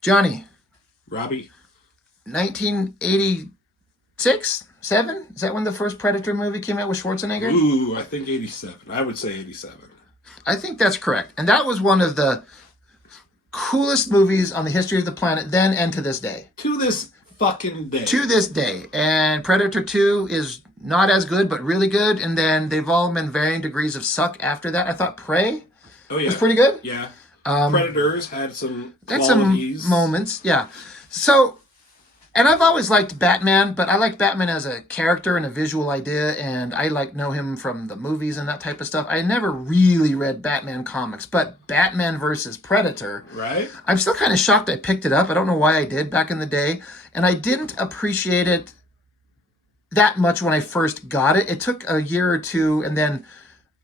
Johnny, Robbie. 1986, 7? Is that when the first Predator movie came out with Schwarzenegger? Ooh, I think 87. I would say 87. I think that's correct. And that was one of the coolest movies on the history of the planet then and to this day. To this fucking day. To this day. And Predator 2 is not as good, but really good. And then they've all been varying degrees of suck after that. I thought Prey was pretty good. Yeah. Predators had some qualities. Some moments, yeah. So, and I've always liked Batman, but I like Batman as a character and a visual idea, and I know him from the movies and that type of stuff. I never really read Batman comics, but Batman versus Predator, right? I'm still kind of shocked I picked it up. I don't know why I did back in the day, and I didn't appreciate it that much when I first got it. It took a year or two, and then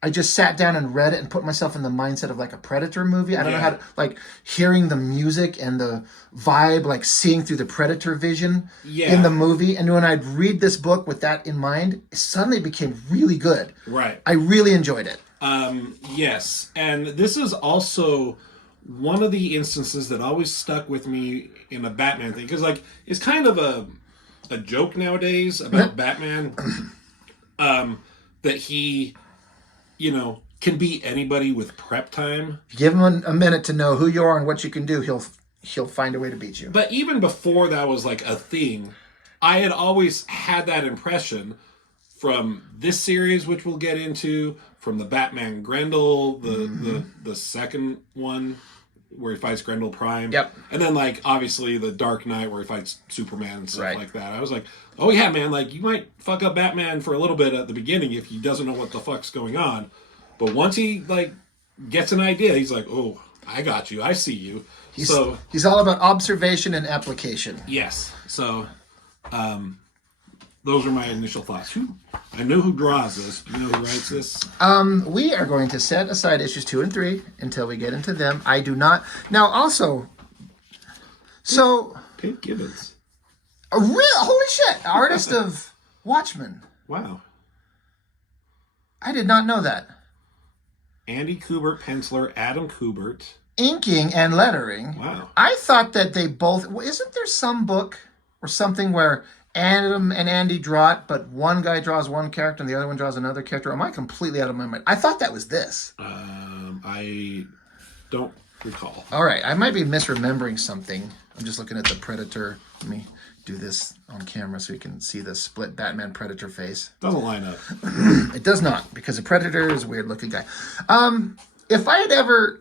I just sat down and read it and put myself in the mindset of like a Predator movie. I don't know how to, like, hearing the music and the vibe, like seeing through the Predator vision in the movie. And when I'd read this book with that in mind, it suddenly became really good. Right. I really enjoyed it. Yes. And this is also one of the instances that always stuck with me in a Batman thing. Because, like, it's kind of a joke nowadays about Batman that he, can beat anybody with prep time. Give him a minute to know who you are and what you can do. He'll find a way to beat you. But even before that was like a thing, I had always had that impression from this series, which we'll get into, from the Batman Grendel, the second one where he fights Grendel Prime. Yep. And then, like, obviously the Dark Knight where he fights Superman and stuff like that. I was like, oh yeah, man, like, you might fuck up Batman for a little bit at the beginning if he doesn't know what the fuck's going on. But once he, like, gets an idea, he's like, oh, I got you. I see you. He's all about observation and application. Yes. So, those are my initial thoughts. I know who draws this. Do you know who writes this? We are going to set aside issues 2 and 3 until we get into them. I do not. Now, also, so Pete Gibbons. Holy shit! Artist of Watchmen. Wow. I did not know that. Andy Kubert, penciler. Adam Kubert. Inking and lettering. Wow. I thought that they both... Isn't there some book or something where Adam and Andy draw it, but one guy draws one character and the other one draws another character? Am I completely out of my mind? I thought that was this. I don't recall. All right. I might be misremembering something. I'm just looking at the Predator. Let me do this on camera so you can see the split Batman Predator face. Doesn't line up. It does not, because the Predator is a weird looking guy. If I had ever...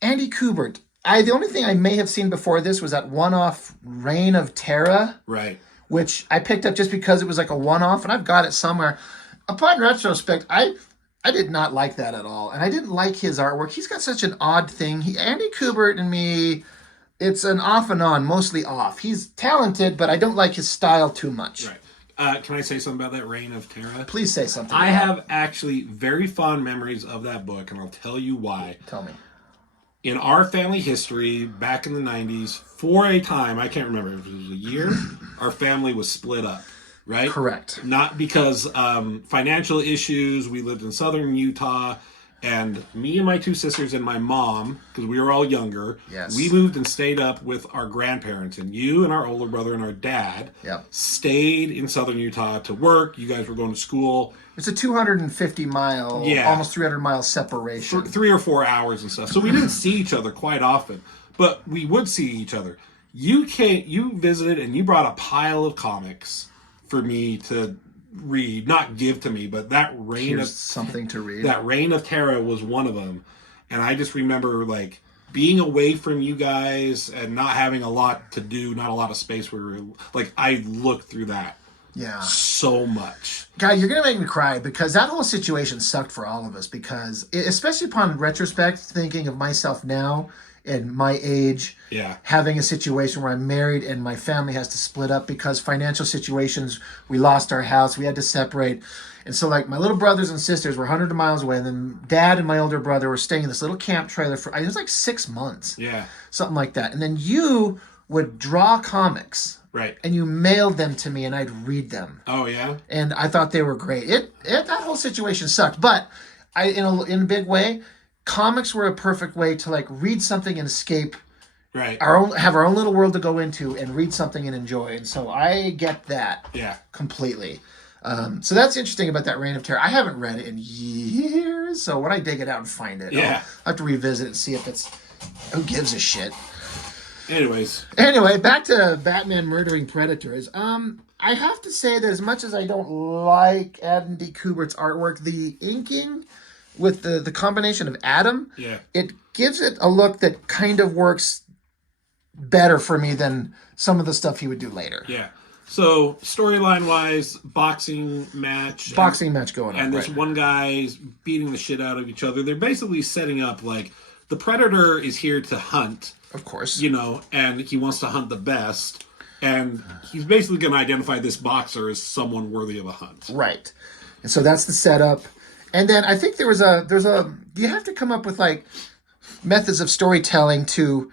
Andy Kubert. The only thing I may have seen before this was that one-off Reign of Terror. Right. Which I picked up just because it was like a one-off, and I've got it somewhere. Upon retrospect, I did not like that at all, and I didn't like his artwork. He's got such an odd thing. Andy Kubert and me, it's an off and on, mostly off. He's talented, but I don't like his style too much. Right. Can I say something about that Reign of Terror? Please say something. I have actually very fond memories of that book, and I'll tell you why. Tell me. In our family history, back in the 90s, for a time, I can't remember if it was a year, our family was split up, right? Correct. Not because financial issues. We lived in southern Utah, and me and my two sisters and my mom, because we were all younger, we moved and stayed up with our grandparents. And you and our older brother and our dad stayed in southern Utah to work. You guys were going to school. It's a 250-mile, almost 300-mile separation. 3 or 4 hours and stuff. So we didn't see each other quite often, but we would see each other. You visited, and you brought a pile of comics for me to read, not give to me, but that Reign of something to read. That Reign of Terror was one of them, and I just remember like being away from you guys and not having a lot to do, not a lot of space. Where we were, like, I looked through that. Yeah. So much. God, you're going to make me cry, because that whole situation sucked for all of us, because, especially upon retrospect, thinking of myself now and my age, having a situation where I'm married and my family has to split up because financial situations, we lost our house, we had to separate. And so, like, my little brothers and sisters were 100 miles away, and then Dad and my older brother were staying in this little camp trailer for, it was like 6 months. Yeah. Something like that. And then you would draw comics. Right. And you mailed them to me, and I'd read them. Oh, yeah? And I thought they were great. That whole situation sucked. But in a big way, comics were a perfect way to, like, read something and escape Right. have our own little world to go into and read something and enjoy. And so I get that completely. So that's interesting about that Reign of Terror. I haven't read it in years, so when I dig it out and find it, I'll have to revisit it and see if it's... Who gives a shit? Anyway, back to Batman murdering predators. I have to say that as much as I don't like Adam D. Kubert's artwork, the inking with the combination of Adam, it gives it a look that kind of works better for me than some of the stuff he would do later. Yeah. So storyline wise, boxing match going on, and this one guy's beating the shit out of each other. They're basically setting up like the predator is here to hunt, of course, and he wants to hunt the best, and he's basically going to identify this boxer as someone worthy of a hunt. Right. And so that's the setup. And then I think there's you have to come up with like methods of storytelling to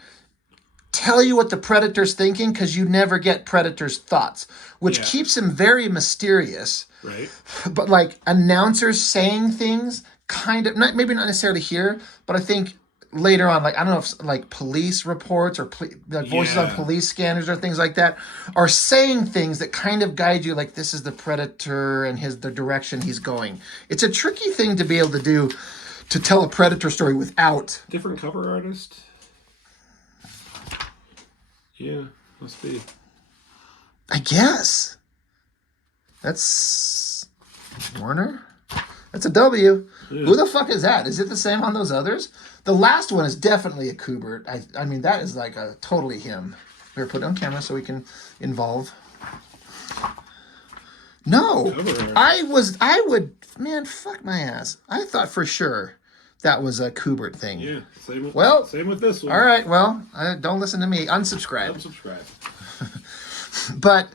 tell you what the predator's thinking, because you never get predator's thoughts, which keeps him very mysterious. Right. But like announcers saying things, kind of maybe not necessarily here, but I think later on, like I don't know if like police reports or like voices on police scanners or things like that are saying things that kind of guide you, like this is the predator and the direction he's going. It's a tricky thing to be able to do, to tell a predator story without different cover artist. Yeah, must be. I guess. That's Warner? That's a W. Yeah. Who the fuck is that? Is it the same on those others? The last one is definitely a Kubert. I mean, that is like a totally him. We're put it on camera so we can involve. No. Man, fuck my ass. I thought for sure that was a Kubert thing. Yeah, same with this one. All right, well, don't listen to me. Unsubscribe. But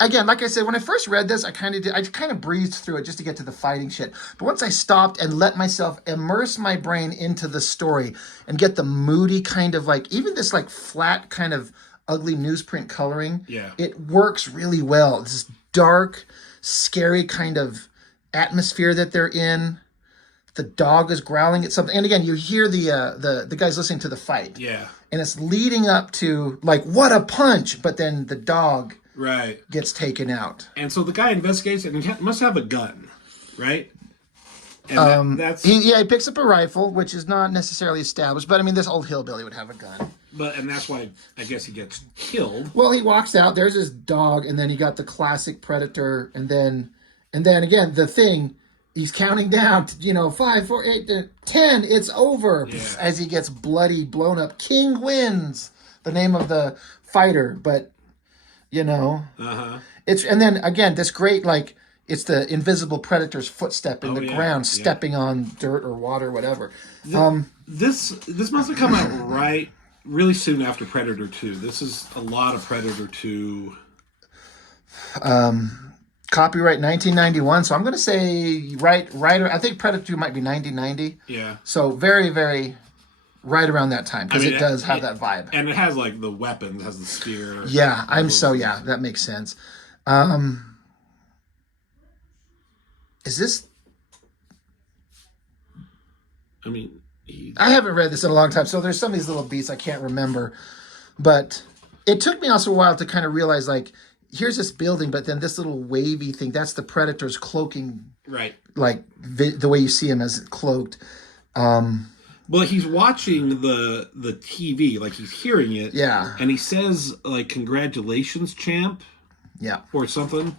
again, like I said, when I first read this, I kind of breezed through it just to get to the fighting shit. But once I stopped and let myself immerse my brain into the story and get the moody kind of like, even this like flat kind of ugly newsprint coloring, it works really well. This dark, scary kind of atmosphere that they're in. The dog is growling at something. And again, you hear the guys listening to the fight. Yeah. And it's leading up to like, what a punch. But then the dog gets taken out. And so the guy investigates and he must have a gun, right? And he picks up a rifle, which is not necessarily established. But I mean, this old hillbilly would have a gun. And that's why I guess he gets killed. Well, he walks out. There's his dog. And then you got the classic predator. And then again, the thing... He's counting down to, 5, 4, 8, 10. It's over. Yeah. As he gets bloody, blown up. King wins. The name of the fighter. But, it's, and then again, this great, like, it's the invisible predator's footstep in the ground, stepping on dirt or water, whatever. This must have come out really soon after Predator 2. This is a lot of Predator 2. Copyright 1991, so I'm going to say right. I think Predator 2 might be 1990. Yeah. So very, very right around that time, because it does have that vibe. And it has like the weapon, it has the spear. Yeah, that makes sense. Is this... I haven't read this in a long time, so there's some of these little beats I can't remember. But it took me also a while to kind of realize, like, here's this building, but then this little wavy thing, that's the predator's cloaking. Right. Like, the way you see him as cloaked. Well, he's watching the TV, like he's hearing it. Yeah. And he says, like, congratulations, champ. Yeah. Or something.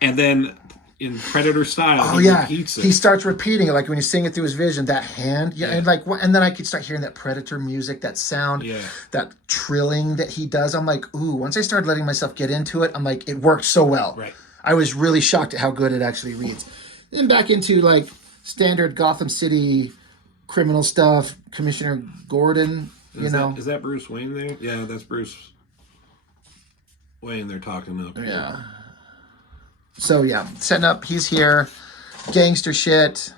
And then, in Predator style, repeats it. He starts repeating it, like when he's seeing it through his vision, that hand. Yeah. And then I could start hearing that Predator music, that sound, that trilling that he does. I'm like, ooh, once I started letting myself get into it, I'm like, it worked so well. Right. I was really shocked at how good it actually reads. Then back into, like, standard Gotham City criminal stuff, Commissioner Gordon, Is that Bruce Wayne there? Yeah, that's Bruce Wayne they're talking up. Yeah. So, setting up, he's here, gangster shit.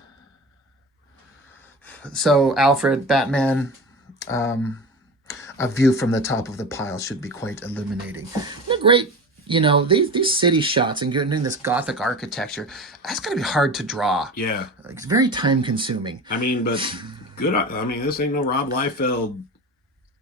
So, Alfred, Batman, a view from the top of the pile should be quite illuminating. Isn't it great, these city shots and doing this Gothic architecture, that's got to be hard to draw. Yeah. It's very time consuming. But good. This ain't no Rob Liefeld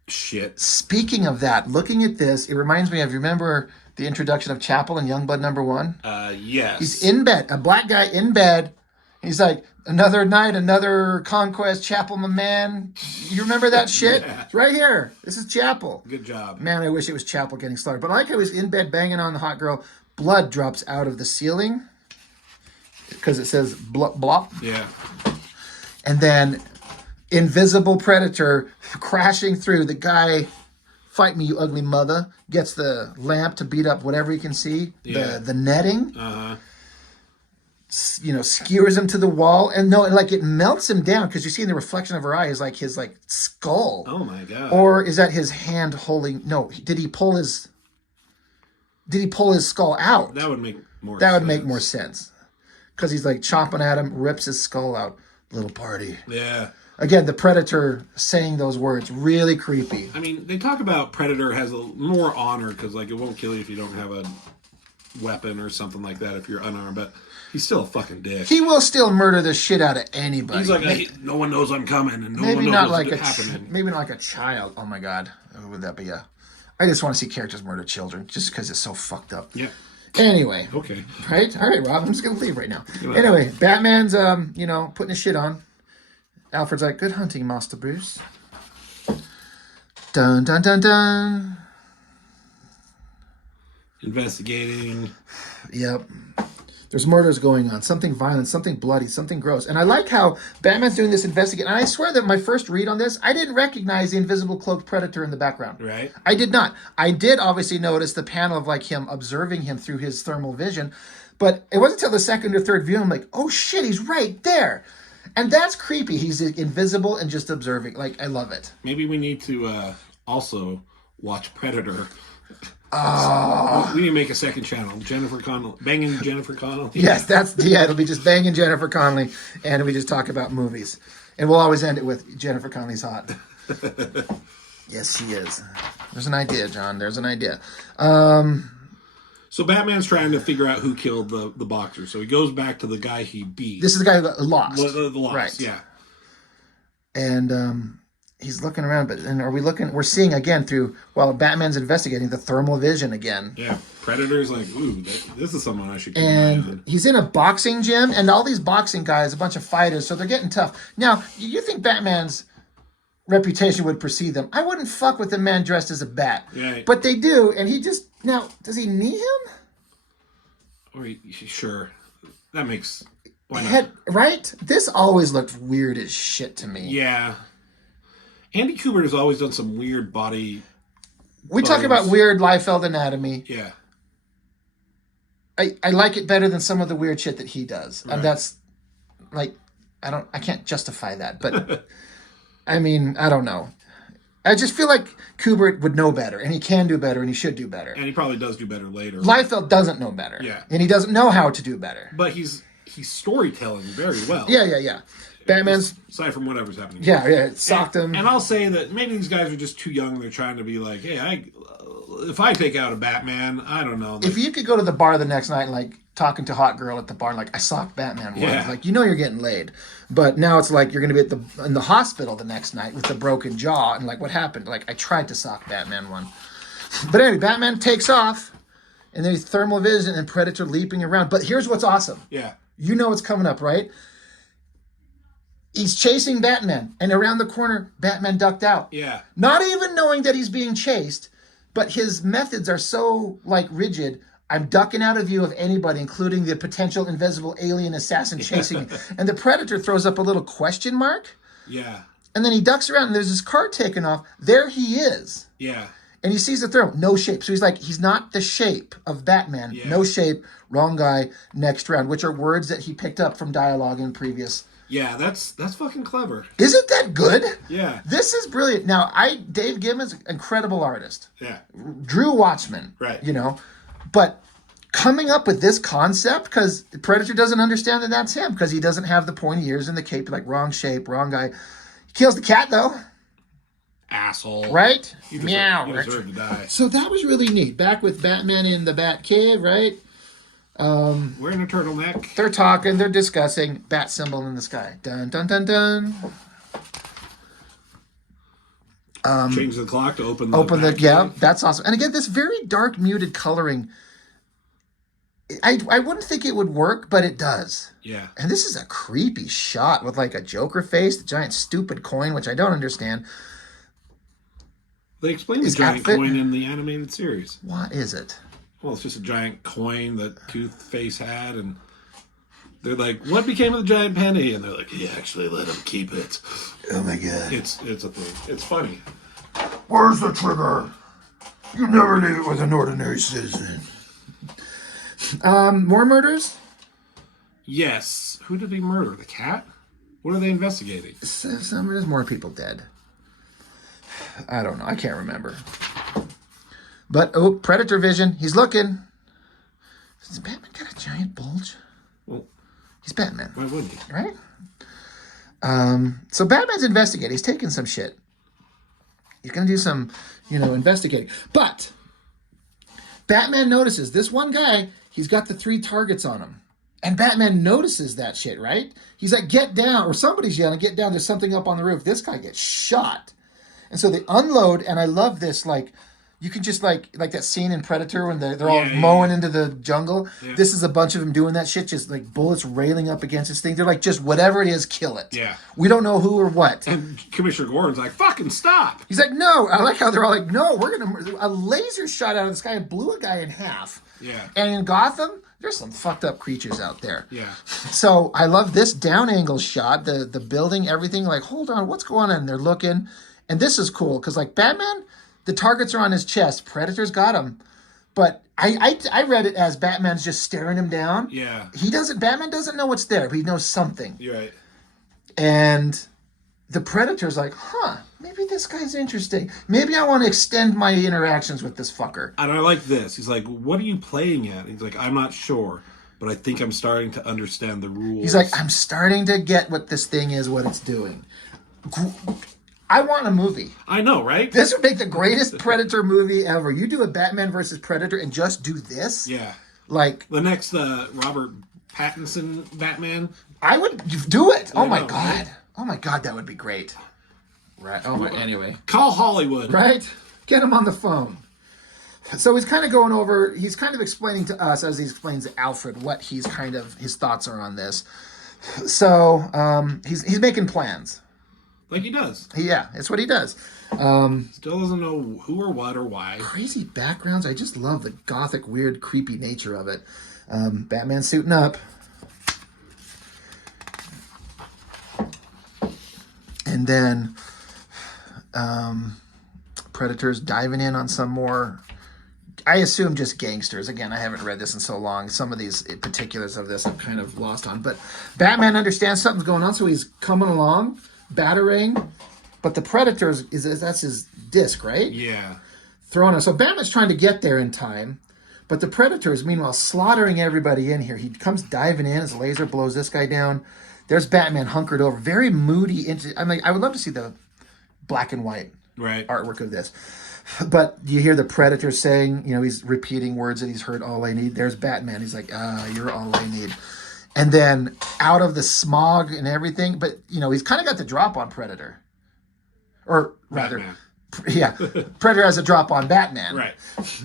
Shit. Speaking of that, looking at this, it reminds me of, you remember the introduction of Chapel in Youngblood #1? Yes. He's in bed, a black guy in bed. He's like, another night, another conquest, Chapel, my man. You remember that shit? Yeah. It's right here. This is Chapel. Good job. Man, I wish it was Chapel getting slaughtered. But I like how he's in bed banging on the hot girl. Blood drops out of the ceiling because it says blop, blop. Yeah. And then invisible predator crashing through. The guy, fight me, you ugly mother, gets the lamp to beat up whatever he can see. Yeah. The netting. Uh-huh. Skewers him to the wall, and like it melts him down because you see in the reflection of her eye is like his like skull. Oh my god! Or is that his hand holding? No, did he pull his skull out? That would make more. That sense. would make more sense because he's like chopping at him, rips his skull out. Little party. Yeah. Again, the predator saying those words, really creepy. I mean, they talk about predator has a more honor because like it won't kill you if you don't have a weapon or something like that if you're unarmed, but. He's still a fucking dick. He will still murder the shit out of anybody. He's like, no one knows I'm coming, and no maybe one knows not what's like happening. Maybe not like a child. Oh my god, would that be a? I just want to see characters murder children, just because it's so fucked up. Yeah. Anyway. Okay. Right. All right, Rob. I'm just gonna leave right now. Anyway, Batman's putting his shit on. Alfred's like, "Good hunting, Master Bruce." Dun dun dun dun. Investigating. Yep. There's murders going on, something violent, something bloody, something gross. And I like how Batman's doing this investigation. And I swear that my first read on this, I didn't recognize the invisible cloaked predator in the background. Right. I did not. I did obviously notice the panel of like him observing him through his thermal vision. But it wasn't until the second or third view, I'm like, oh shit, he's right there. And that's creepy. He's invisible and just observing. Like, I love it. Maybe we need to also watch Predator. We need to make a second channel. Jennifer Connelly. Banging Jennifer Connelly. Yes, it'll be just banging Jennifer Connelly, and we just talk about movies. And we'll always end it with Jennifer Connelly's hot. Yes, she is. There's an idea, John. There's an idea. So Batman's trying to figure out who killed the boxer. So he goes back to the guy he beat. This is the guy who lost. The lost, right. Yeah. And he's looking around, we're seeing again through, while Batman's investigating, the thermal vision again. Yeah. Predator's like, ooh, this is someone I should keep an eye And on. he's in a boxing gym, and all these boxing guys, a bunch of fighters, so they're getting tough. Now, you think Batman's reputation would precede them? I wouldn't fuck with a man dressed as a bat. Right. But they do, and now, does he knee him? Or sure. That makes... Why not? Right? This always looked weird as shit to me. Yeah. Andy Kubert has always done some weird body... We talk about weird Liefeld anatomy. Yeah. I like it better than some of the weird shit that he does. Right. And that's, like, I can't justify that. But, I mean, I don't know. I just feel like Kubert would know better, and he can do better, and he should do better. And he probably does do better later. Liefeld doesn't know better. Yeah. And he doesn't know how to do better. But he's storytelling very well. Yeah. Batman's... Aside from whatever's happening. Yeah, it socked him. And I'll say that maybe these guys are just too young. They're trying to be like, hey, if I take out a Batman, I don't know. Like, if you could go to the bar the next night and, like, talking to a hot girl at the bar, and, like, I socked Batman once. Yeah. Like, you're getting laid. But now it's like you're going to be in the hospital the next night with a broken jaw. And, like, what happened? Like, I tried to sock Batman one. But anyway, Batman takes off. And then he's thermal vision and Predator leaping around. But here's what's awesome. Yeah. You know what's coming up, right? He's chasing Batman. And around the corner, Batman ducked out. Yeah. Not even knowing that he's being chased. But his methods are so, like, rigid. I'm ducking out of view of anybody, including the potential invisible alien assassin chasing me. And the Predator throws up a little question mark. Yeah. And then he ducks around, and there's this car taking off. There he is. Yeah. And he sees the thermal. No shape. So he's like, he's not the shape of Batman. Yeah. No shape. Wrong guy. Next round. Which are words that he picked up from dialogue in previous. Yeah, that's fucking clever. Isn't that good? Yeah. This is brilliant. Now, Dave Gibbons, incredible artist. Yeah. Drew Watchmen. Right. But coming up with this concept, because Predator doesn't understand that that's him, because he doesn't have the pointy ears and the cape, like wrong shape, wrong guy. He kills the cat, though. Asshole. Right? You Meow. deserve to die. So that was really neat. Back with Batman in the Batcave, right? Wearing a turtleneck. They're talking, they're discussing. Bat symbol in the sky. Dun, dun, dun, dun. Change the clock to open Open yeah, Batcave. that's awesome. And again, this very dark muted coloring. I wouldn't think it would work, but it does. Yeah. And this is a creepy shot with like a Joker face, the giant stupid coin, which I don't understand. They explained the His giant outfit- coin in the animated series. What is it? Well, it's just a giant coin that Toothface had, and they're like, "What became of the giant penny?" And they're like, "He actually let him keep it." Oh my god. It's a thing. It's funny. Where's the trigger? You never leave it with an ordinary citizen. More murders? Yes. Who did he murder? The cat? What are they investigating? There's more people dead. I don't know. I can't remember. But, oh, Predator vision. He's looking. Does Batman got a giant bulge? Well, He's Batman, why wouldn't he? right? So Batman's investigating. He's taking some shit. He's going to do some, investigating. But Batman notices this one guy, he's got the 3 targets on him. And Batman notices that shit, right? He's like, get down. Or somebody's yelling, get down. There's something up on the roof. This guy gets shot. And so they unload, and I love this, like, you can just, like that scene in Predator when they're all mowing into the jungle. Yeah. This is a bunch of them doing that shit, just, like, bullets railing up against this thing. They're like, just whatever it is, kill it. Yeah. We don't know who or what. And Commissioner Gordon's like, fucking stop. He's like, no. I like how they're all like, no, we're going to... A laser shot out of the sky and blew a guy in half. Yeah. And in Gotham, there's some fucked up creatures out there. Yeah. So I love this down angle shot, the building, everything. Like, hold on, what's going on? And they're looking... And this is cool, because, like, Batman, the targets are on his chest. Predator's got him. But I read it as Batman's just staring him down. Yeah. Batman doesn't know what's there, but he knows something. You're right. And the Predator's like, maybe this guy's interesting. Maybe I want to extend my interactions with this fucker. And I like this. He's like, what are you playing at? He's like, I'm not sure, but I think I'm starting to understand the rules. He's like, I'm starting to get what this thing is, what it's doing. I want a movie. I know, right? This would make the greatest Predator movie ever. You do a Batman versus Predator and just do this? Yeah. Like... The next Robert Pattinson Batman. I would do it. Oh my god. Right? Oh my god, that would be great. Right. Oh my... Anyway. Call Hollywood. Right? Get him on the phone. So he's kind of going over... He's kind of explaining to us, as he explains to Alfred, what his thoughts are on this. So, he's making plans. Like he does. Yeah, it's what he does. Still doesn't know who or what or why. Crazy backgrounds. I just love the gothic, weird, creepy nature of it. Batman suiting up. And then Predator's diving in on some more... I assume just gangsters. Again, I haven't read this in so long. Some of these particulars of this I'm kind of lost on. But Batman understands something's going on, so he's coming along. Batarang, but the Predator's that's his disc, right? Yeah. Throwing us. So Batman's trying to get there in time, but the Predator's meanwhile slaughtering everybody in here. He comes diving in, his laser blows this guy down. There's Batman hunkered over, very moody. I mean, I would love to see the black and white artwork of this. But you hear the Predator saying, he's repeating words that he's heard. All I need. There's Batman. He's like, you're all I need. And then out of the smog and everything, but, he's kind of got the drop on Predator. Or rather, Predator has a drop on Batman. Right.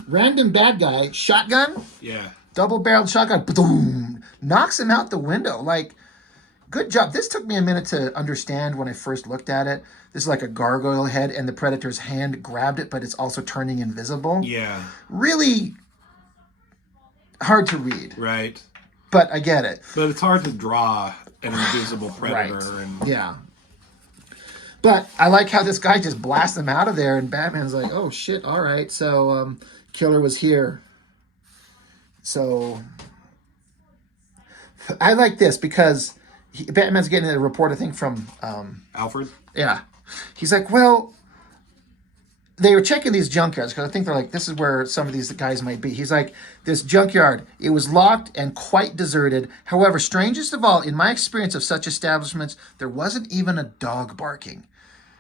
Random bad guy, shotgun. Yeah. Double-barreled shotgun, boom, knocks him out the window. Like, good job. This took me a minute to understand when I first looked at it. This is like a gargoyle head, and the Predator's hand grabbed it, but it's also turning invisible. Yeah. Really hard to read. Right. But I get it. But it's hard to draw an invisible predator. Right. And... Yeah. But I like how this guy just blasts him out of there, and Batman's like, oh, shit, all right. So, killer was here. So, I like this because Batman's getting a report, I think, from... Alfred? Yeah. He's like, well... They were checking these junkyards because I think they're like, this is where some of these guys might be. He's like, this junkyard, it was locked and quite deserted. However, strangest of all, in my experience of such establishments, there wasn't even a dog barking.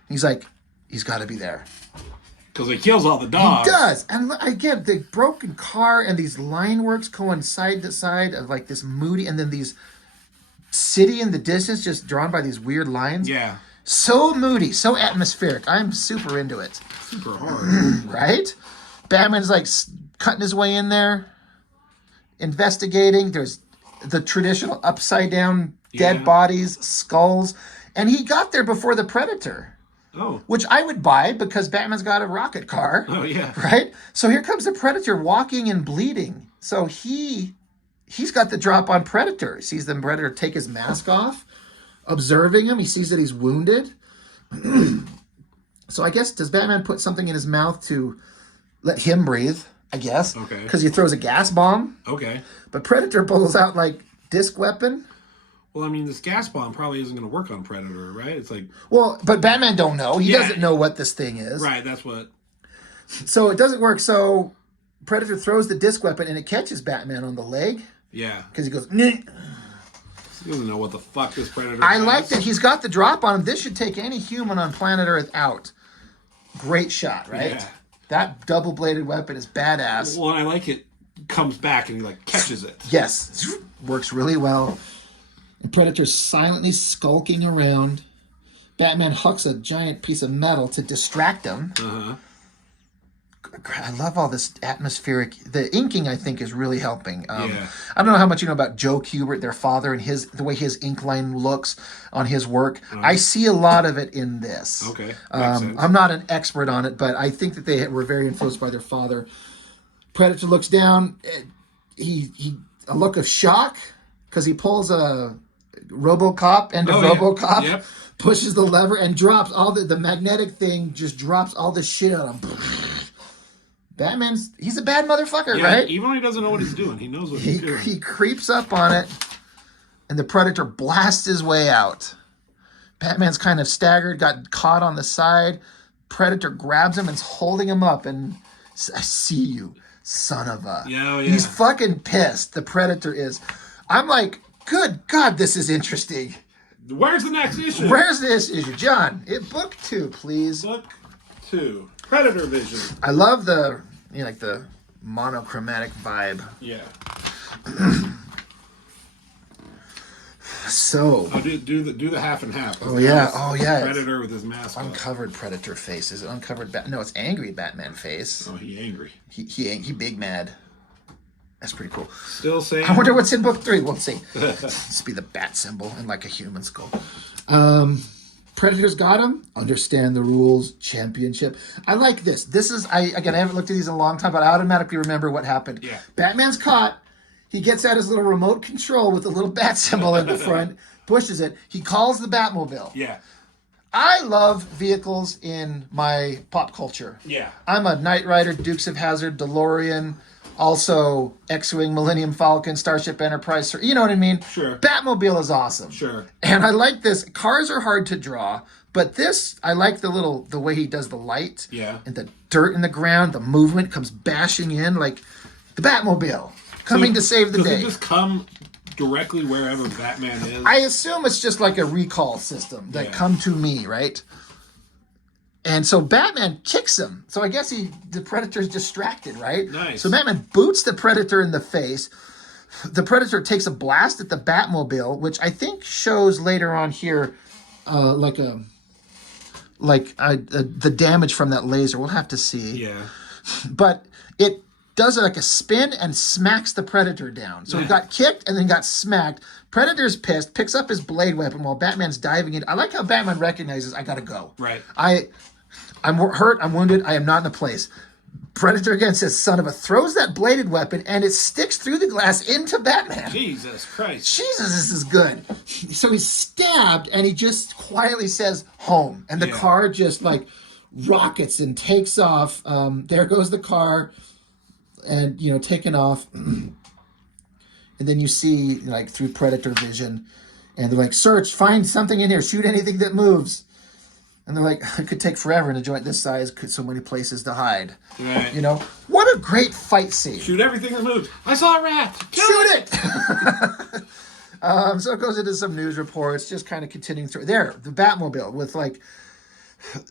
He's like, he's got to be there. Because he kills all the dogs. He does. And again, the broken car and these line works going side to side of like this moody, and then these city in the distance just drawn by these weird lines. Yeah. So moody, so atmospheric. I'm super into it. Super hard. Right? Batman's like cutting his way in there, investigating. There's the traditional upside down dead bodies, skulls. And he got there before the Predator. Oh. Which I would buy because Batman's got a rocket car. Oh, yeah. Right? So here comes the Predator walking and bleeding. So he's got the drop on Predator. He sees the Predator take his mask off, observing him. He sees that he's wounded. So I guess, does Batman put something in his mouth to let him breathe? I guess. Okay. Because he throws a gas bomb. Okay. But Predator pulls out, like, disc weapon. Well, I mean, this gas bomb probably isn't going to work on Predator, right? It's like... Well, but Batman don't know. He doesn't know what this thing is. Right, that's what... So it doesn't work. So Predator throws the disc weapon, and it catches Batman on the leg. Yeah. Because he goes, Neh. He doesn't know what the fuck this Predator I has. like that he's got the drop on him. This should take any human on planet Earth out. Great shot, right? Yeah. That double-bladed weapon is badass. Well, and I like it comes back and he, like, catches it. Yes. Works really well. The Predator's silently skulking around. Batman hucks a giant piece of metal to distract him. Uh-huh. I love all this atmospheric. The inking, I think, is really helping. Yeah. I don't know how much you know about Joe Kubert, their father, and the way his ink line looks on his work. I see a lot of it in this. Okay. Makes sense. I'm not an expert on it, but I think that they were very influenced by their father. Predator looks down. A look of shock because he pulls a RoboCop end of RoboCop. Yep. Pushes the lever and drops all the magnetic thing. Just drops all the shit on him. He's a bad motherfucker, right? Even when he doesn't know what he's doing, he knows what he's doing. He creeps up on it, and the Predator blasts his way out. Batman's kind of staggered, got caught on the side. Predator grabs him and's holding him up, and I see you, son of a... Yeah. He's fucking pissed, the Predator is. I'm like, good God, this is interesting. Where's the next issue? Where's this issue? John, book 2, please. Book 2. Predator Vision. I love the monochromatic vibe. Yeah. So. Oh, do the half and half. Oh yeah. Predator with his mask. Uncovered Predator face. Is it uncovered? No, it's angry Batman face. Oh, he angry. He big mad. That's pretty cool. Still saying. I wonder what's in book 3. We'll see. This be the bat symbol and like a human skull. Predator's got him. Understand the rules. Championship. I like this. This is I haven't looked at these in a long time, but I automatically remember what happened. Yeah. Batman's caught. He gets out his little remote control with the little bat symbol in the front, pushes it. He calls the Batmobile. Yeah. I love vehicles in my pop culture. Yeah. I'm a Knight Rider, Dukes of Hazzard, DeLorean, also X-Wing, Millennium Falcon, Starship Enterprise. You know what I mean? Sure. Batmobile is awesome. Sure. And I like this. Cars are hard to draw, but this, I like the way he does the light. Yeah. And the dirt in the ground, the movement comes bashing in like the Batmobile coming to save the day. Does it just come directly wherever Batman is? I assume it's just like a recall system that come to me, right? And so Batman kicks him. So I guess the Predator's distracted, right? Nice. So Batman boots the Predator in the face. The Predator takes a blast at the Batmobile, which I think shows later on here, the damage from that laser. We'll have to see. Yeah. But it does like a spin and smacks the Predator down. So he got kicked and then got smacked. Predator's pissed, picks up his blade weapon while Batman's diving in. I like how Batman recognizes, I gotta go. Right. I'm hurt, I'm wounded, I am not in a place. Predator again says, son of a, throws that bladed weapon and it sticks through the glass into Batman. Jesus Christ. Jesus, this is good. So he's stabbed and he just quietly says, home. And the car just like rockets and takes off. There goes the car and, taking off. And then you see, like, through Predator vision, and they're like, search, find something in here, shoot anything that moves. And they're like, it could take forever in a joint this size, so many places to hide. Right. What a great fight scene. Shoot everything that moves. I saw a rat. Shoot it! So it goes into some news reports, just kind of continuing through. There, the Batmobile with, like,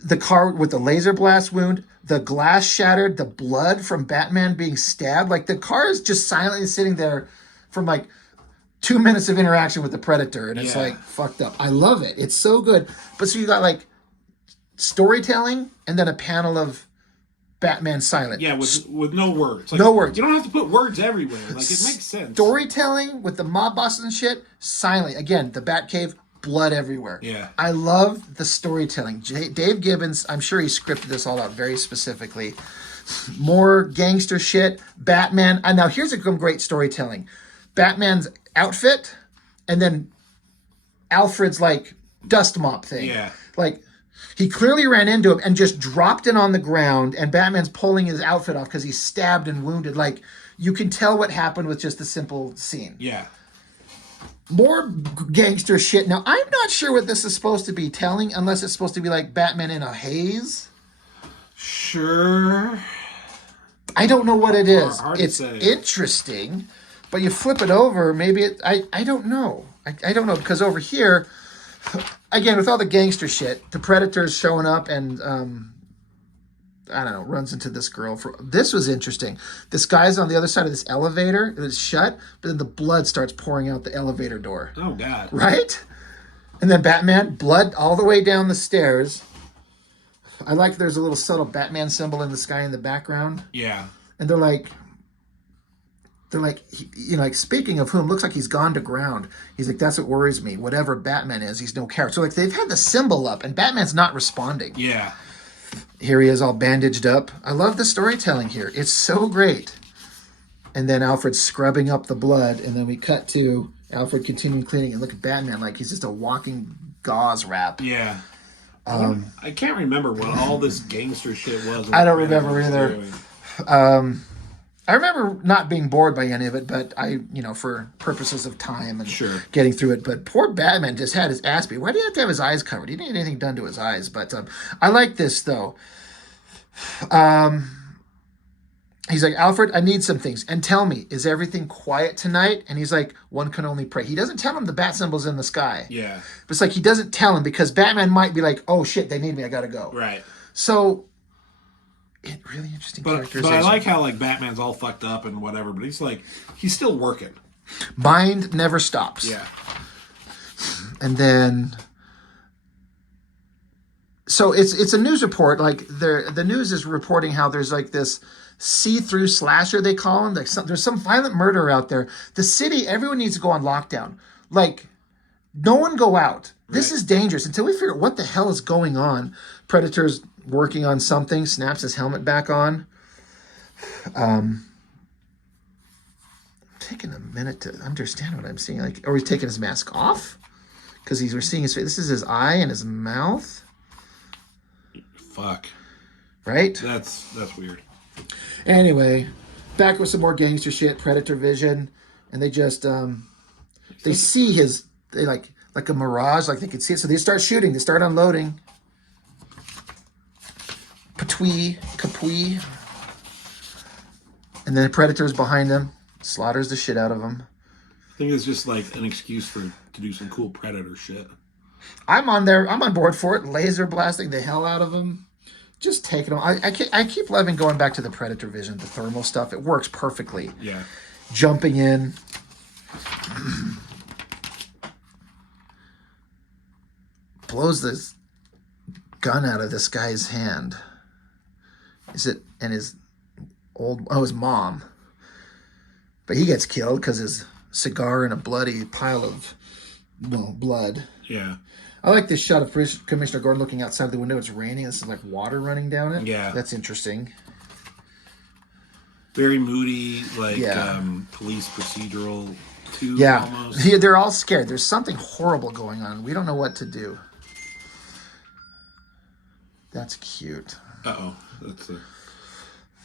the car with the laser blast wound, the glass shattered, the blood from Batman being stabbed. Like, the car is just silently sitting there from, like, 2 minutes of interaction with the Predator, and it's Yeah. like fucked up. I love it. It's so good. But so you got like storytelling and then a panel of Batman silent. Yeah, with no words. Like, No words. You don't have to put words everywhere. Like, it makes sense. Storytelling with the mob bosses and shit, silent. Again, the Batcave, blood everywhere. Yeah. I love the storytelling. Dave Gibbons, I'm sure he scripted this all out very specifically. More gangster shit. Batman. And now here's some great storytelling. Batman's outfit, and then Alfred's like dust mop thing. Yeah. Like he clearly ran into him and just dropped it on the ground, and Batman's pulling his outfit off because he's stabbed and wounded. Like you can tell what happened with just a simple scene. Yeah. More gangster shit. Now I'm not sure what this is supposed to be telling, unless it's supposed to be like Batman in a haze. Sure. I don't know what it is. Hard to It's say. interesting, but you flip it over, maybe it. I don't know. I don't know, because over here, again, with all the gangster shit, the Predator's showing up and I don't know, runs into this girl. This was interesting. This guy's on the other side of this elevator. It's shut, but then the blood starts pouring out the elevator door. Oh, God. Right? And then Batman, blood all the way down the stairs. I like there's a little subtle Batman symbol in the sky in the background. Yeah. And they're like, like speaking of whom, looks like he's gone to ground. He's like, that's what worries me. Whatever Batman is, he's no character. So like they've had the symbol up, and Batman's not responding. Yeah. Here he is, all bandaged up. I love the storytelling here. It's so great. And then Alfred's scrubbing up the blood, and then we cut to Alfred continuing cleaning, and look at Batman like he's just a walking gauze wrap. Yeah. I can't remember what all this gangster shit was. I don't remember either. I remember not being bored by any of it, but for purposes of time and Sure. getting through it. But poor Batman just had his ass beat. Why do you have to have his eyes covered? He didn't get anything done to his eyes. But I like this, though. He's like, Alfred, I need some things. And tell me, is everything quiet tonight? And he's like, one can only pray. He doesn't tell him the bat symbol's in the sky. Yeah. But it's like he doesn't tell him because Batman might be like, oh, shit, they need me. I got to go. Right. So... really interesting But characterization. I like how like Batman's all fucked up and whatever, but he's still working. Mind never stops. Yeah. And then, so it's a news report. Like the news is reporting how there's like this see-through slasher, they call him. Like there's some violent murderer out there. The city, everyone needs to go on lockdown. Like no one go out. This is dangerous until we figure out what the hell is going on. Predator's working on something, snaps his helmet back on. Taking a minute to understand what I'm seeing. Like, or he's taking his mask off because we're seeing his face. This is his eye and his mouth, Fuck. right? That's weird. Anyway, back with some more gangster shit. Predator vision, and they just they see they like a mirage, like they can see it. So they start shooting. They start unloading. Capui. And then the Predator's behind them, slaughters the shit out of them. I think it's just like an excuse to do some cool Predator shit. I'm on board for it. Laser blasting the hell out of them. Just taking them. I keep loving going back to the Predator vision, the thermal stuff. It works perfectly. Yeah. Jumping in. Blows this gun out of this guy's hand. His mom. But he gets killed because his cigar and a bloody pile of blood. Yeah. I like this shot of Commissioner Gordon looking outside the window. It's raining. This is like water running down it. Yeah. That's interesting. Very moody, like Yeah. police procedural too. Yeah. Almost. Yeah, they're all scared. There's something horrible going on. We don't know what to do. That's cute. Uh-oh.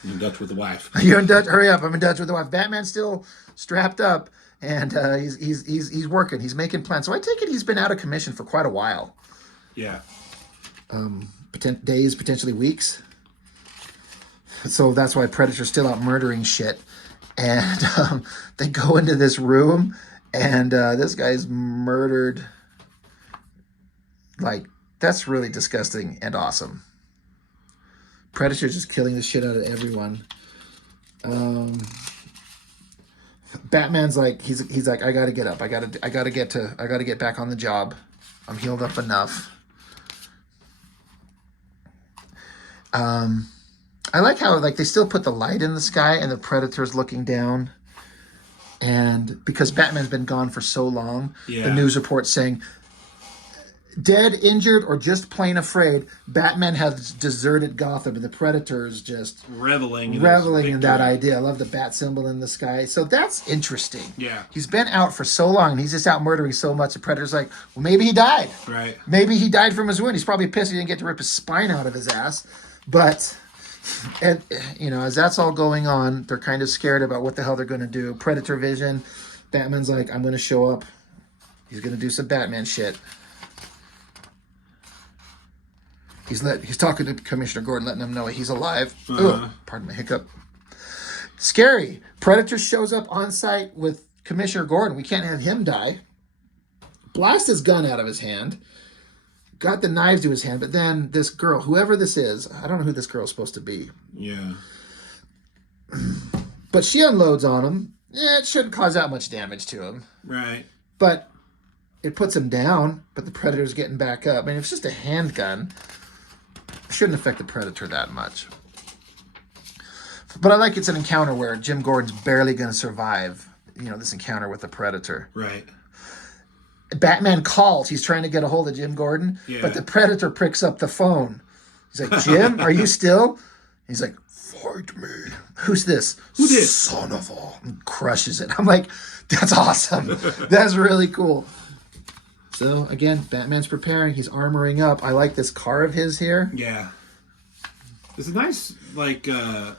I'm in Dutch with the wife. You're in Dutch. Hurry up! I'm in Dutch with the wife. Batman's still strapped up, and he's working. He's making plans. So I take it he's been out of commission for quite a while. Yeah. Days, potentially weeks. So that's why Predator's still out murdering shit. And they go into this room, and this guy's murdered. Like, that's really disgusting and awesome. Predator's just killing the shit out of everyone. Batman's like he's like I gotta get up. I gotta get back on the job. I'm healed up enough. I like how like they still put the light in the sky and the Predator's looking down. And because Batman's been gone for so long, the news report saying dead, injured, or just plain afraid, Batman has deserted Gotham, and the Predator's just reveling in that idea. I love the bat symbol in the sky. So that's interesting. Yeah. He's been out for so long, and he's just out murdering so much. The Predator's like, well, maybe he died. Right. Maybe he died from his wound. He's probably pissed he didn't get to rip his spine out of his ass. But, and you know, as that's all going on, they're kind of scared about what the hell they're going to do. Predator vision. Batman's like, I'm going to show up. He's going to do some Batman shit. He's talking to Commissioner Gordon, letting him know he's alive. Ugh, pardon my hiccup. Scary. Predator shows up on site with Commissioner Gordon. We can't have him die. Blast his gun out of his hand. Got the knives to his hand, but then this girl, whoever this is, I don't know who this girl's supposed to be. Yeah. But she unloads on him. It shouldn't cause that much damage to him. Right. But it puts him down, but the Predator's getting back up. I mean, if it's just a handgun, it shouldn't affect the Predator that much. But I like it's an encounter where Jim Gordon's barely going to survive, you know, this encounter with the Predator. Right. Batman calls. He's trying to get a hold of Jim Gordon, but the Predator picks up the phone. He's like, Jim, are you still? He's like, fight me. Who's this? Who this? Son of a... And crushes it. I'm like, that's awesome. That's really cool. So, again, Batman's preparing. He's armoring up. I like this car of his here. Yeah. It's a nice, like, I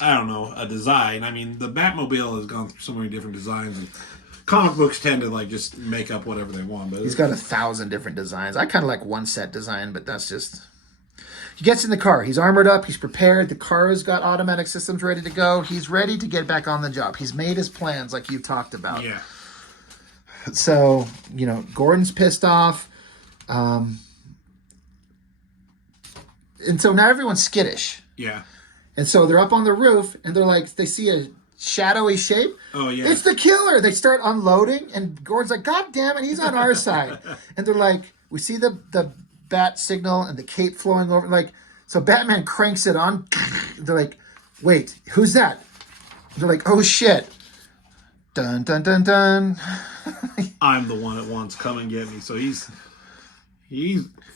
don't know, a design. I mean, the Batmobile has gone through so many different designs, and comic books tend to, like, just make up whatever they want. But he's got 1,000 different designs. I kind of like one set design, but that's just... He gets in the car. He's armored up. He's prepared. The car's got automatic systems ready to go. He's ready to get back on the job. He's made his plans like you've talked about. Yeah. So, you know, Gordon's pissed off. And so now everyone's skittish. Yeah. And so they're up on the roof, and they're like, they see a shadowy shape. Oh, yeah. It's the killer. They start unloading, and Gordon's like, God damn it, he's on our side. And they're like, we see the bat signal and the cape flowing over. Like, so Batman cranks it on. They're like, wait, who's that? They're like, oh, shit. Dun, dun, dun, dun. I'm the one that wants come and get me. So he's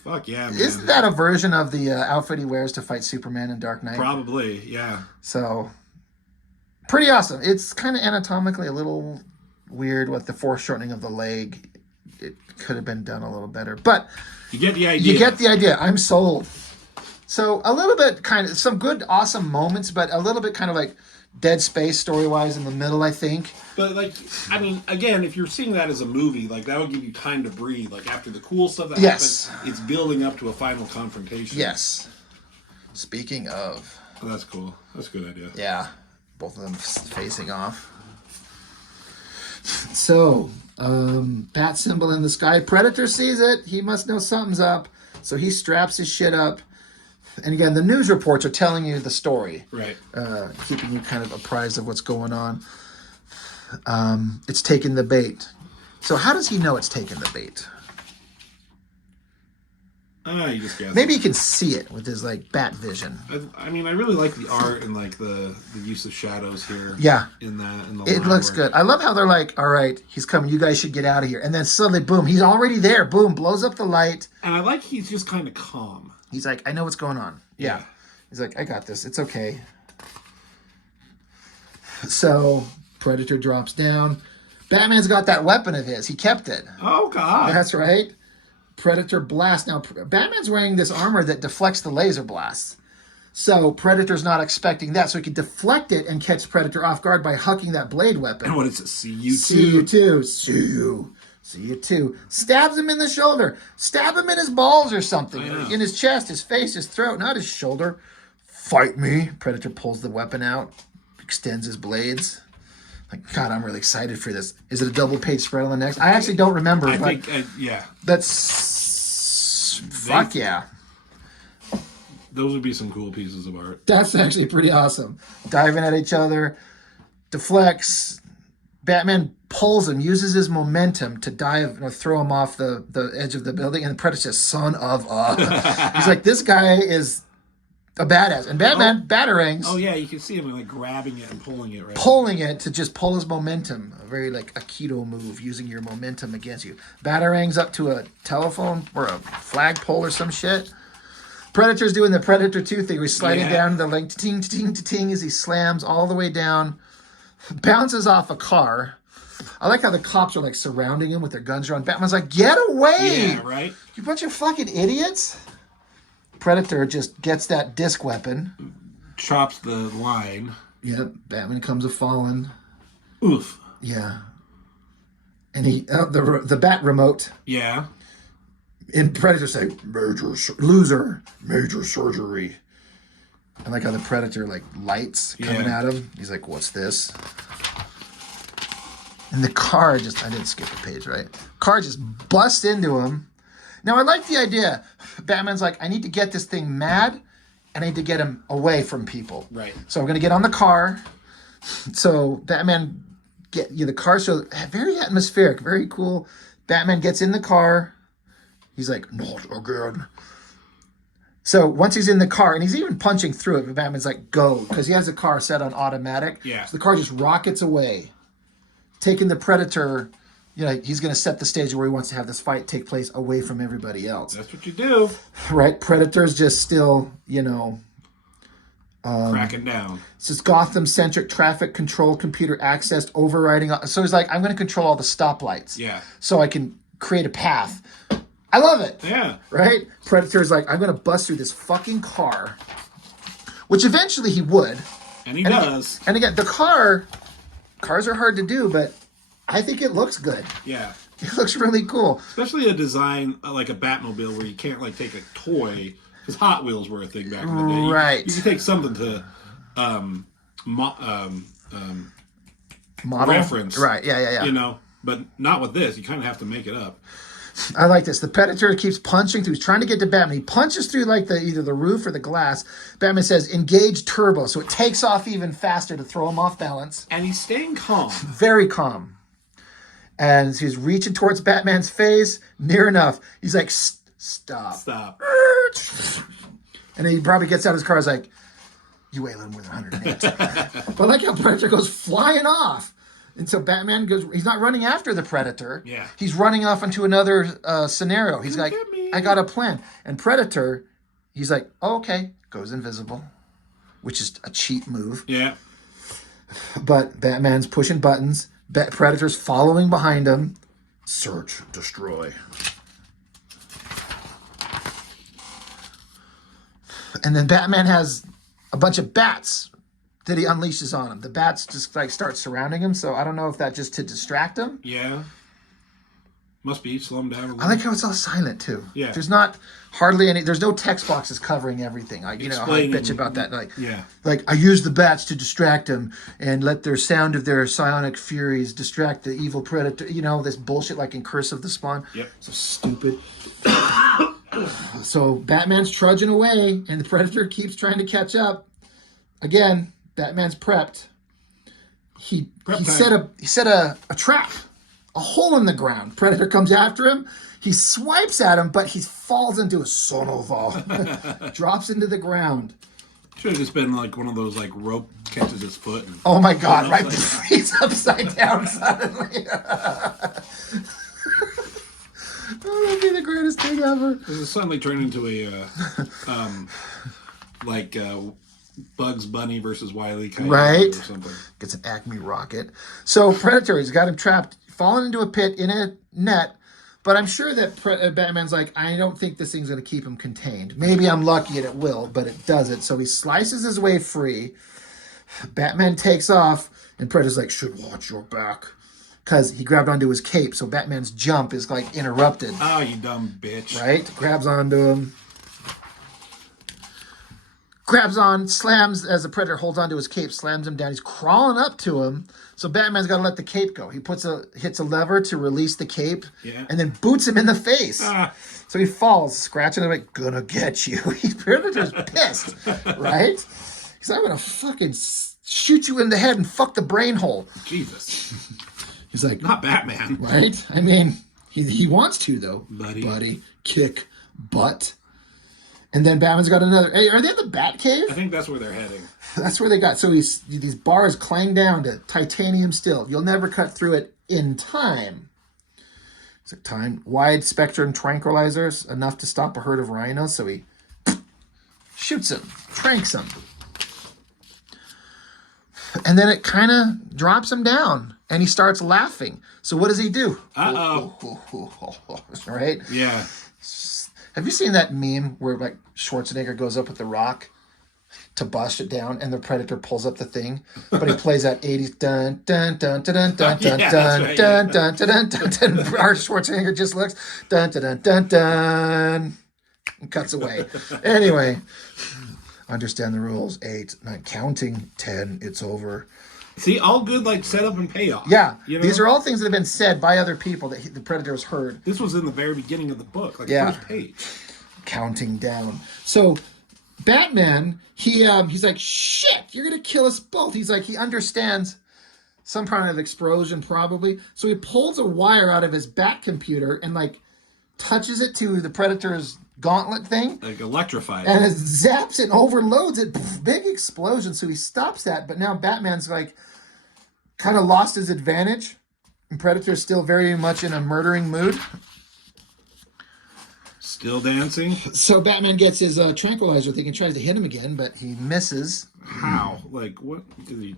fuck yeah, man. Isn't that a version of the outfit he wears to fight Superman in Dark Knight? Probably, yeah. So, pretty awesome. It's kind of anatomically a little weird with the foreshortening of the leg. It could have been done a little better. But you get the idea. You get the idea. I'm sold. So, a little bit kind of, some good, awesome moments, but a little bit kind of like Dead Space story-wise in the middle, I think. But, like, I mean, again, if you're seeing that as a movie, like, that would give you time to breathe. Like, after the cool stuff that happens, it's building up to a final confrontation. Yes. Speaking of... Oh, that's cool. That's a good idea. Yeah. Both of them facing off. So, bat symbol in the sky. Predator sees it. He must know something's up. So he straps his shit up. And again, the news reports are telling you the story. Right. Keeping you kind of apprised of what's going on. It's taking the bait. So how does he know it's taking the bait? You just guess. Maybe he can see it with his, like, bat vision. I mean, I really like the art and, like, the use of shadows here. Yeah. In the it looks work. good. I love how they're like, all right, he's coming. You guys should get out of here. And then suddenly, boom, he's already there. Boom, blows up the light. And I like he's just kind of calm. He's like, I know what's going on. Yeah. He's like, I got this. It's okay. So, Predator drops down. Batman's got that weapon of his. He kept it. Oh, God. That's right. Predator blast. Now, Batman's wearing this armor that deflects the laser blasts. So, Predator's not expecting that. So, he can deflect it and catch Predator off guard by hucking that blade weapon. And what is it? See you too? See you too. See you. See you too. Stabs him in the shoulder. Stab him in his balls or something. In his chest, his face, his throat, not his shoulder. Fight me. Predator pulls the weapon out. Extends his blades. Like, God, I'm really excited for this. Is it a double-page spread on the next? I actually don't remember. I think, yeah. That's... Fuck yeah. Those would be some cool pieces of art. That's actually pretty awesome. Diving at each other. Deflects. Batman pulls him, uses his momentum to dive or throw him off the edge of the building, and the Predator says, "Son of a." He's like, this guy is a badass. And Batman, batarangs. Oh yeah, you can see him like grabbing it and pulling it, right? Pulling it to just pull his momentum. A very like Aikido move, using your momentum against you. Batarangs up to a telephone or a flagpole or some shit. Predator's doing the Predator 2 thing. He's sliding down the link, ting, ting, ting, as he slams all the way down, bounces off a car. I like how the cops are like surrounding him with their guns drawn. Batman's like, "Get away! Yeah, right? You bunch of fucking idiots!" Predator just gets that disc weapon. Chops the line. Yeah, Batman comes a fallen. Oof. Yeah. And he the bat remote. Yeah. And Predator say, "Loser, major surgery." I like how the Predator like lights coming at him. He's like, "What's this?" And the car I didn't skip a page, right? Car just busts into him. Now I like the idea. Batman's like, I need to get this thing mad, and I need to get him away from people. Right. So I'm gonna get on the car. So Batman the car, so very atmospheric, very cool. Batman gets in the car. He's like, "Not again." So once he's in the car, and he's even punching through it, but Batman's like, "Go," because he has the car set on automatic. Yeah. So the car just rockets away, taking the Predator. He's going to set the stage where he wants to have this fight take place away from everybody else. That's what you do. Right? Predator's just still, cracking down. It's just Gotham-centric traffic control, computer accessed, overriding. So he's like, I'm going to control all the stoplights. Yeah. So I can create a path. I love it. Yeah. Right? Predator's like, I'm going to bust through this fucking car, which eventually he would. And he does. And again, cars are hard to do, but I think it looks good. Yeah. It looks really cool. Especially a design like a Batmobile where you can't like take a toy, because Hot Wheels were a thing back in the day. Right. You can take something to Model? reference. Right, yeah. But not with this. You kind of have to make it up. I like this. The Predator keeps punching through. He's trying to get to Batman. He punches through like either the roof or the glass. Batman says, "Engage turbo." So it takes off even faster to throw him off balance. And he's staying calm. Very calm. And he's reaching towards Batman's face. Near enough. He's like, "Stop." Stop. And then he probably gets out of his car. He's like, "You weigh a little more than 108. But I like how Predator goes flying off. And so Batman goes, he's not running after the Predator. Yeah. He's running off into another scenario. He's like, "I got a plan." And Predator, he's like, "Oh, okay." Goes invisible, which is a cheap move. Yeah. But Batman's pushing buttons. Predator's following behind him. Search, destroy. And then Batman has a bunch of bats that he unleashes on him. The bats just like start surrounding him. So I don't know if that's just to distract him. Yeah. Must be. Slow him down a little. I like how it's all silent too. Yeah. There's not hardly any. There's no text boxes covering everything. Like, how I bitch about that. Like I use the bats to distract him and let their sound of their psionic furies distract the evil Predator. This bullshit like in Curse of the Spawn. Yep. So stupid. So Batman's trudging away, and the Predator keeps trying to catch up. Again, Batman's prepped. He set a trap, a hole in the ground. Predator comes after him. He swipes at him, but he falls into a sonoval. Drops into the ground. Should have just been like one of those like rope catches his foot. And oh my God! Right, he's upside down suddenly. Oh, that'd be the greatest thing ever. This is suddenly turned into a Bugs Bunny versus Wile E. Coyote right? Or something. Gets an Acme rocket. So Predator, he's got him trapped, fallen into a pit in a net. But I'm sure that Batman's like, I don't think this thing's going to keep him contained. Maybe I'm lucky and it will, but it doesn't. So he slices his way free. Batman takes off, and Predator's like, "Should watch your back." Because he grabbed onto his cape, so Batman's jump is like interrupted. Oh, you dumb bitch. Right? Grabs onto him. Grabs on, slams, as the Predator holds onto his cape, slams him down. He's crawling up to him, so Batman's got to let the cape go. He hits a lever to release the cape, and then boots him in the face. So he falls, scratching him like, "Gonna get you." Predator's pissed, right? He's like, "I'm gonna fucking shoot you in the head and fuck the brain hole." Jesus. He's like, Not Batman. right? I mean, he wants to, though. Buddy. Kick butt. And then Batman's got another. Hey, are they at the Batcave? I think that's where they're heading. That's where they got. So these bars clang down to titanium steel. You'll never cut through it in time. It's like time. Wide spectrum tranquilizers, enough to stop a herd of rhinos. So he shoots him, tranks him. And then it kind of drops him down. And he starts laughing. So what does he do? Right? Yeah. Have you seen that meme where like Schwarzenegger goes up with the rock to bust it down, and the Predator pulls up the thing, but he plays that 80s dun dun dun dun dun dun dun dun dun dun dun dun dun. Our Schwarzenegger just looks dun dun dun dun dun and cuts away. Anyway, understand the rules. 8, 9, counting 10. It's over. See, all good like setup and payoff. Yeah, you know? These are all things that have been said by other people that the Predator's heard. This was in the very beginning of the book, like Yeah. the first page. Counting down. So Batman, he's like, shit, you're gonna kill us both. He's like, he understands some kind of explosion probably. So he pulls a wire out of his bat computer and like touches it to the Predator's gauntlet thing. Like electrified. And it zaps and overloads it. Big explosion. So he stops that. But now Batman's like kind of lost his advantage. And Predator's still very much in a murdering mood. Still dancing. So Batman gets his tranquilizer thing and tries to hit him again, but he misses. How? Like, what? Did he...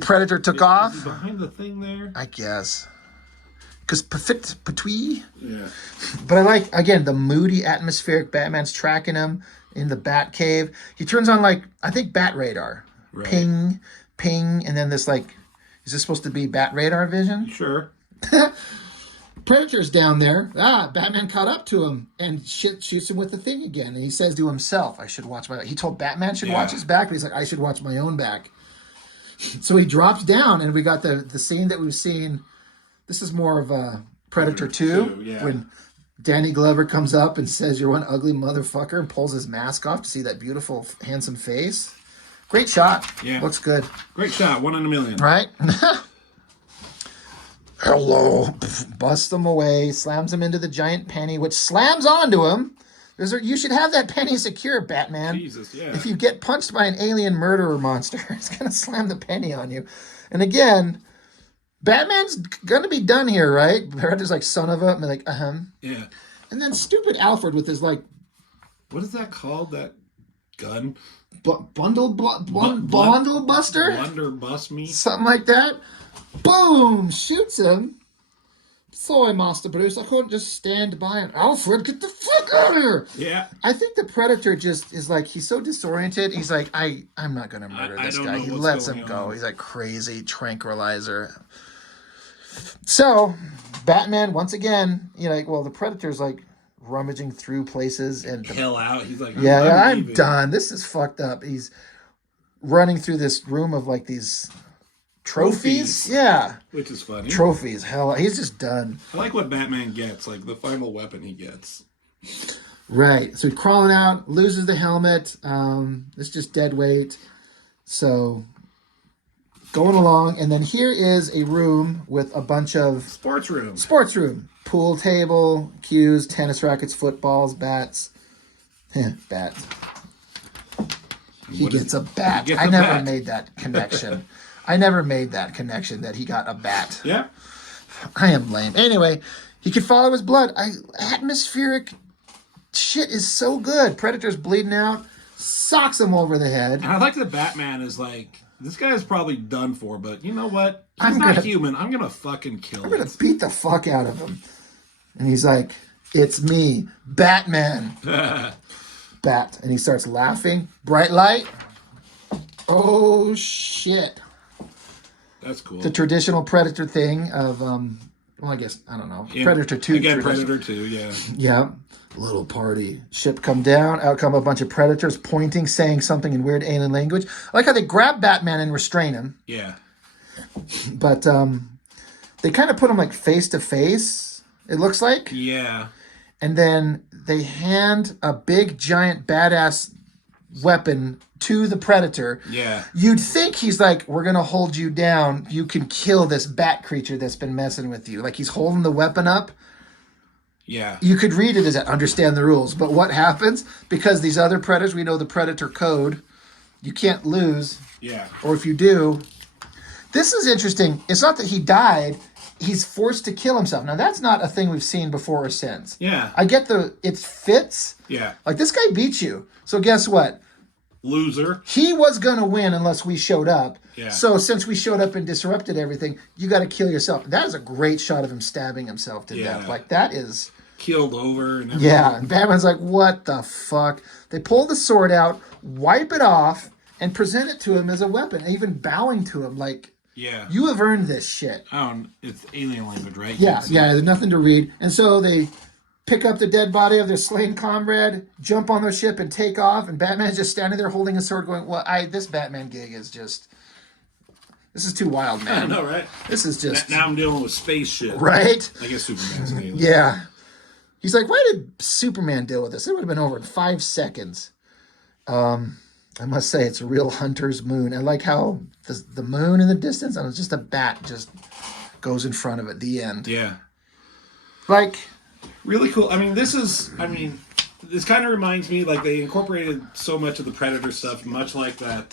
Predator took off. Is he behind the thing there? I guess. Because perfect patui. Yeah. But I like, again, the moody, atmospheric Batman's tracking him in the Batcave. He turns on, like, I think Bat Radar. Right. Ping, ping, and then this, like, is this supposed to be Bat Radar vision? Sure. Predator's down there. Batman caught up to him and shoots him with the thing again. And he says to himself, I should watch my... He told Batman should watch his back, but he's like, I should watch my own back. So he drops down, and we got the scene that we've seen. This is more of a Predator 2, yeah. when Danny Glover comes up and says, you're one ugly motherfucker, and pulls his mask off to see that beautiful, handsome face. Great shot. Yeah. Looks good. Great shot. 1 in a million. Right? Hello. Busts him away, slams him into the giant penny, which slams onto him. You should have that penny secure, Batman. Jesus, yeah. If you get punched by an alien murderer monster, it's going to slam the penny on you. And again, Batman's going to be done here, right? Predator's like, son of a... And they're like, Yeah. And then stupid Alfred with his, like... What is that called, that gun? Bundle buster? Blunder bust me? Something like that. Boom! Shoots him. Sorry, Master Bruce. I couldn't just stand by him. Alfred, get the fuck out of here! Yeah. I think the Predator just is like, he's so disoriented. He's like, I'm not going to murder this guy. He lets him go. He's like crazy tranquilizer. So, Batman, once again, the Predator's like rummaging through places. And Hell out. He's like, I'm done. This is fucked up. He's running through this room of like these... Trophies? Yeah. Which is funny. Trophies. Hell, he's just done. I like what Batman gets, like the final weapon he gets. Right. So he's crawling out, loses the helmet. It's just dead weight. So going along. And then here is a room with a bunch of... Sports room. Pool table, cues, tennis rackets, footballs, bats. Bat. He gets a bat. I never made that connection. I never made that connection that he got a bat. Yeah. I am lame. Anyway, he could follow his blood. Atmospheric shit is so good. Predator's bleeding out, socks him over the head. And I like that Batman is like, this guy's probably done for, but you know what? He's not human. I'm going to fucking kill him. I'm going to beat the fuck out of him. And he's like, it's me, Batman. Bat. And he starts laughing. Bright light. Oh, shit. That's cool. The traditional Predator thing of, I guess, I don't know. Yeah. Predator 2. Again, Predator 2, yeah. Yeah. Little party. Ship come down. Out come a bunch of Predators pointing, saying something in weird alien language. I like how they grab Batman and restrain him. Yeah. But they kind of put him like face to face, it looks like. Yeah. And then they hand a big, giant, badass weapon to the Predator. Yeah. You'd think he's like, we're going to hold you down. You can kill this bat creature that's been messing with you. Like he's holding the weapon up. Yeah. You could read it as understand the rules. But what happens? Because these other Predators, we know the Predator code, you can't lose. Yeah. Or if you do. This is interesting. It's not that he died. He's forced to kill himself. Now, that's not a thing we've seen before or since. Yeah. I get it fits. Yeah. Like, this guy beat you. So guess what? Loser. He was going to win unless we showed up. Yeah. So since we showed up and disrupted everything, you got to kill yourself. That is a great shot of him stabbing himself to death. Like, that is... Killed over. And everything. Yeah. And Batman's like, what the fuck? They pull the sword out, wipe it off, and present it to him as a weapon, even bowing to him like... Yeah. You have earned this shit. Oh, it's alien language, right? Yeah, there's nothing to read. And so they pick up the dead body of their slain comrade, jump on their ship, and take off. And Batman's just standing there holding a sword going, well, this Batman gig is just... This is too wild, man. I know, right? This is just... Now I'm dealing with space shit. Right? I guess Superman's an alien. Yeah. He's like, why did Superman deal with this? It would have been over in 5 seconds. I must say, it's a real hunter's moon. I like how the moon in the distance, and it's just a bat just goes in front of it. The end. Yeah. Like... Really cool. This kind of reminds me, like, they incorporated so much of the Predator stuff, much like that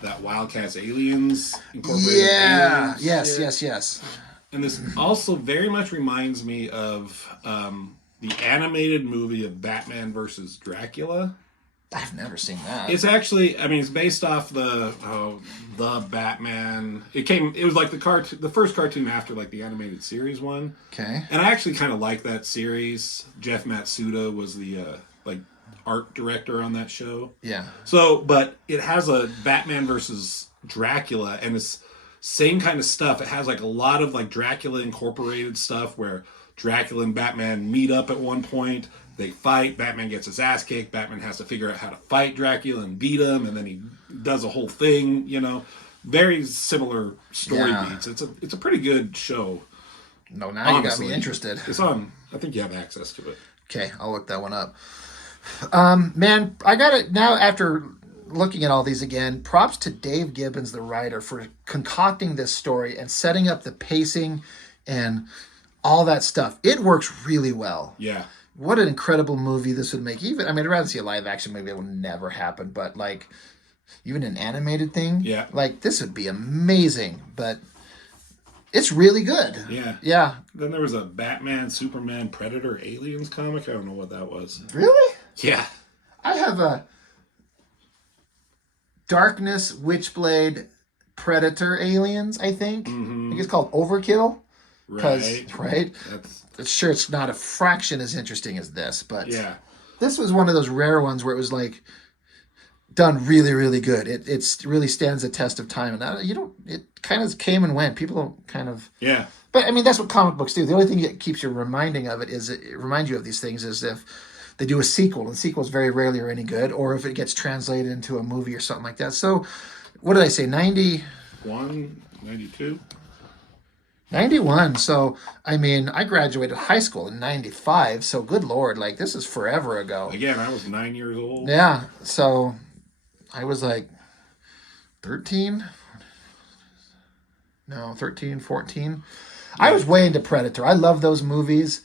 that Wildcats Aliens incorporated. Yeah. Aliens Yes. And this also very much reminds me of the animated movie of Batman versus Dracula. I've never seen that. It's actually, it's based off the Batman. It was like the first cartoon after like the animated series one. Okay. And I actually kind of like that series. Jeff Matsuda was the art director on that show. Yeah. So, but it has a Batman versus Dracula, and it's same kind of stuff. It has like a lot of like Dracula incorporated stuff where Dracula and Batman meet up at one point. They fight. Batman gets his ass kicked. Batman has to figure out how to fight Dracula and beat him, and then he does a whole thing. Very similar story beats. It's a pretty good show. No, now honestly, you got me interested. It's on. I think you have access to it. Okay, I'll look that one up. Man, I got it now after looking at all these again. Props to Dave Gibbons, the writer, for concocting this story and setting up the pacing and all that stuff. It works really well. Yeah. What an incredible movie this would make. I'd rather see a live action movie. It will never happen, but like even an animated thing, like this would be amazing. But it's really good. Yeah. Then there was a Batman, Superman, Predator, Aliens comic. I don't know what that was. Really? Yeah. I have a Darkness, Witchblade, Predator, Aliens. I think. Mm-hmm. I think it's called Overkill. Right. Sure, it's not a fraction as interesting as this, but yeah, this was one of those rare ones where it was like done really, really good. It really stands the test of time, and it kind of came and went. People don't kind of But that's what comic books do. The only thing that keeps you reminding of it is it reminds you of these things is if they do a sequel, and sequels very rarely are any good, or if it gets translated into a movie or something like that. So, what did I say? 91, 92. 91. So, I graduated high school in 95. So, good Lord, like this is forever ago. Again, I was 9 years old. Yeah. So, I was like 13. No, 13, 14. Yeah. I was way into Predator. I love those movies.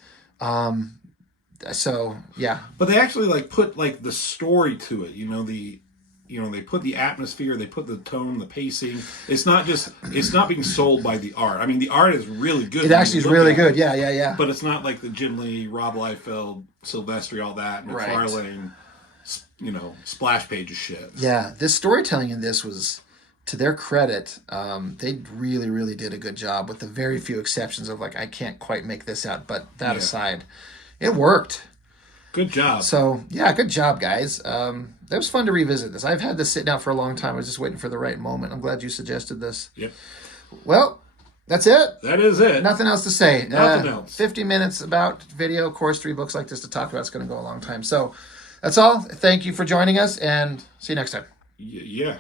So, yeah. But they actually like put like the story to it. They put the atmosphere, they put the tone, the pacing. It's not being sold by the art. The art is really good. It actually is really good. Yeah. But it's not like the Jim Lee, Rob Liefeld, Silvestri, all that, McFarlane, splash pages shit. Yeah, this storytelling in this was, to their credit, they really, really did a good job with the very few exceptions of like, I can't quite make this out. But that aside, it worked. Good job. So, yeah, good job, guys. It was fun to revisit this. I've had this sitting out for a long time. I was just waiting for the right moment. I'm glad you suggested this. Yep. Well, that's it. That is it. Nothing else to say. Nothing else. 50 minutes about video. Of course, 3 books like this to talk about. It's going to go a long time. So, that's all. Thank you for joining us, and see you next time. Yeah.